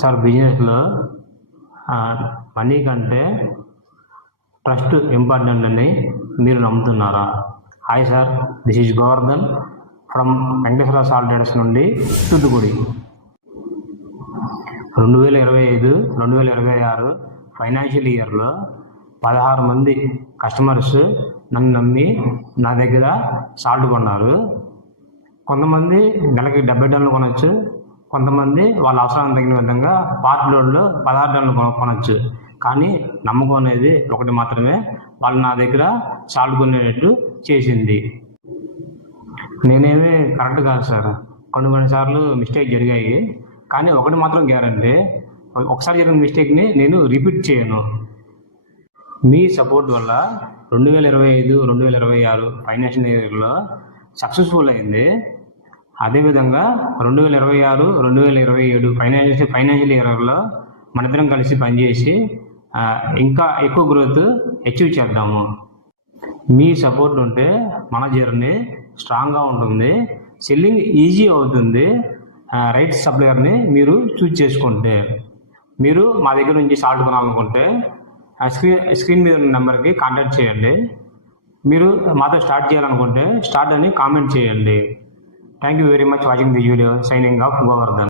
Sir బిజినెస్లో money కంటే trust important అని మీరు నమ్ముతున్నారా? Hi sir, this is Govardhan from Venkateswara salt traders నుండి తూత్తుకుడి. 2025-2026 ఫైనాన్షియల్ ఇయర్లో 16 మంది కస్టమర్స్ నన్ను నమ్మి నా దగ్గర సాల్ట్ కొన్నారు. కొంతమంది నెలకి 70 టన్నులు కొనవచ్చు, కొంతమంది వాళ్ళ అవసరానికి తగిన విధంగా పార్ట్ లోడ్లో 16 టన్నులు కొనవచ్చు. కానీ నమ్మకం అనేది ఒకటి మాత్రమే, వాళ్ళు నా దగ్గర సాల్ట్ కొనేటట్టు చేసింది. నేనేమి కరెక్ట్ కాదు సార్, కొన్నిసార్లు మిస్టేక్ జరిగాయి. కానీ ఒకటి మాత్రం గ్యారంటీ, ఒకసారి జరిగిన మిస్టేక్ని నేను రిపీట్ చేయను. మీ సపోర్ట్ వల్ల 2025-2026 ఫైనాన్షియల్ ఇయర్లో సక్సెస్ఫుల్ అయింది. అదేవిధంగా 2026-2027 ఫైనాన్షియల్ ఇయర్లో మనిద్దరం కలిసి పనిచేసి ఇంకా ఎక్కువ గ్రోత్ అచీవ్ చేద్దాము. మీ సపోర్ట్ ఉంటే మన జర్నీ స్ట్రాంగ్గా ఉంటుంది, సెల్లింగ్ ఈజీ అవుతుంది. రైట్ సప్లయర్ని మీరు చూజ్ చేసుకుంటే, మీరు మా దగ్గర నుంచి సాల్ట్ కొనాలనుకుంటే స్క్రీన్ మీద ఉన్న నెంబర్కి కాంటాక్ట్ చేయండి. మీరు మాతో స్టార్ట్ చేయాలనుకుంటే స్టార్ట్ అని కామెంట్ చేయండి. Thank you very much watching the video. Signing off Govardhan.